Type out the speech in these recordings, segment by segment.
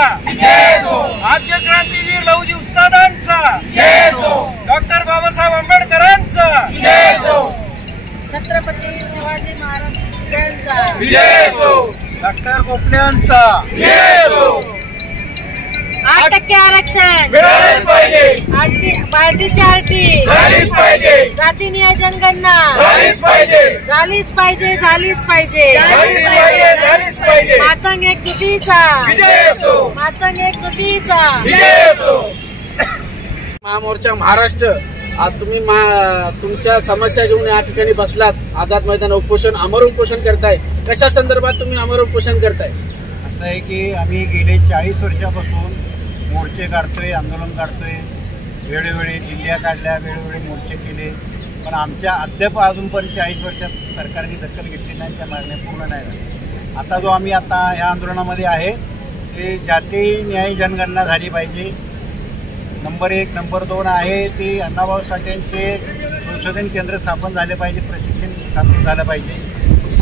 आद्य क्रांतीवीर लहुजी उस्तादांचा, डॉक्टर बाबासाहेब आंबेडकरांचा, छत्रपती शिवाजी महाराजांचा, डॉक्टर गोखल्यांचा, 8% आरक्षण, बार्टीची आरटी, जाती निहाय जनगणना झालीच पाहिजे, झालीच पाहिजे. मातंग एकजुटीचा, मातंग एकजुटीचा. महामोर्चा महाराष्ट्र, आज तुम्ही तुमच्या समस्या घेऊन या ठिकाणी बसलात. आझाद मैदान उपोषण, अमर उपोषण करताय. कशा संदर्भात तुम्ही अमर उपोषण करताय? असं आहे की आम्ही गेले 40 वर्षापासून मोर्चे काढतोय, आंदोलन काढतोय, वेळोवेळी दिल्ल्या काढल्या, वेळोवेळी मोर्चे केले, पण आमच्या अद्याप अजूनपर्यंत 40 वर्षात सरकारने दखल घेतली नाही, त्या मागण्या पूर्ण नाही झाल्या. आता जो आम्ही आता ह्या आंदोलनामध्ये आहे ते जाती न्याय जनगणना झाली पाहिजे. नंबर 1. नंबर 2 आहे ती अण्णाभाऊ साठेंचे संशोधन केंद्र स्थापन झाले पाहिजे, प्रशिक्षण स्थापन झालं पाहिजे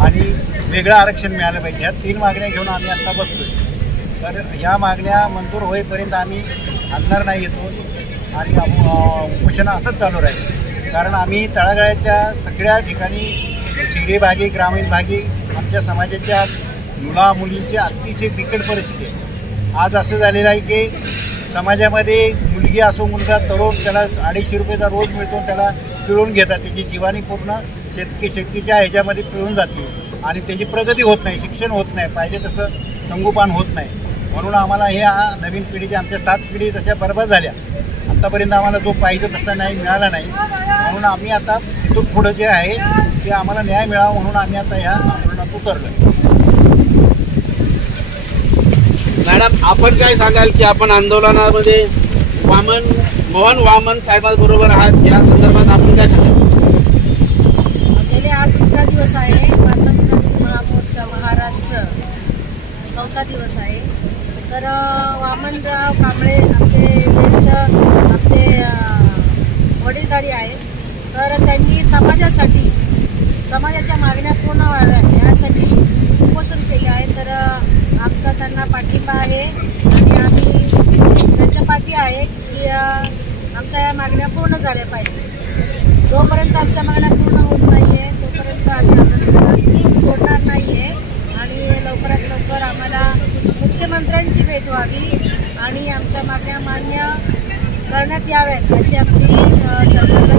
आणि वेगळं आरक्षण मिळालं पाहिजे. ह्या 3 मागण्या घेऊन आम्ही आता बसतोय. तर या मागण्या मंजूर होईपर्यंत आम्ही आणणार नाही येतो आणि उपोषण असंच चालू राहील. कारण आम्ही तळागाळाच्या सगळ्या ठिकाणी शहरी भागी, ग्रामीण भागी आमच्या समाजाच्या मुला मुलींची अतिशय बिकट परिस्थिती आहे. आज असं झालेलं आहे की समाजामध्ये मुलगी असो मुलगा तरुण, त्याला 250 रुपयाचा रोज मिळतो, त्याला पिळून घेतात. त्याची जीवानी पूर्ण शेतीच्या ह्याच्यामध्ये पिळून जाते आणि त्याची प्रगती होत नाही, शिक्षण होत नाही, पाहिजे तसं संगोपन होत नाही. म्हणून आम्हाला ह्या नवीन पिढीच्या आमच्या 7 पिढी तशा बरबाद झाल्या. आत्तापर्यंत आम्हाला जो पाहिजे तसा न्याय मिळाला नाही. म्हणून आम्ही आता तिथून पुढं जे आहे ते आम्हाला न्याय मिळावा म्हणून आम्ही आता ह्या आंदोलनात उतरलो. मॅडम, आपण काय सांगाल की आपण आंदोलनामध्ये मोहन वामन साहेबांबरोबर आहात, या संदर्भात आपण काय सांगाल? गेले आज 3रा दिवस आहे. मातंग महामोर्चा महाराष्ट्र 4था दिवस आहे. तर वामनराव कांबळे आमचे ज्येष्ठ वडीलधारी आहेत. तर त्यांनी समाजासाठी समाजाच्या मागण्या पूर्ण व्हाव्यात यासाठी उपोषण केले आहे. तर आमचा त्यांना पाठिंबा आहे आणि आम्ही त्यांच्या पाठी आहे की आमच्या या मागण्या पूर्ण झाल्या पाहिजे. जोपर्यंत आमच्या मागण्या पूर्ण होत नाही आहे तोपर्यंत आम्ही आंदोलन सोडणार नाही आहे आणि लवकरात लवकर आम्हाला मुख्यमंत्र्यांची भेट व्हावी आणि आमच्या मागण्या मान्य करण्यात याव्यात अशी आमची सरकारला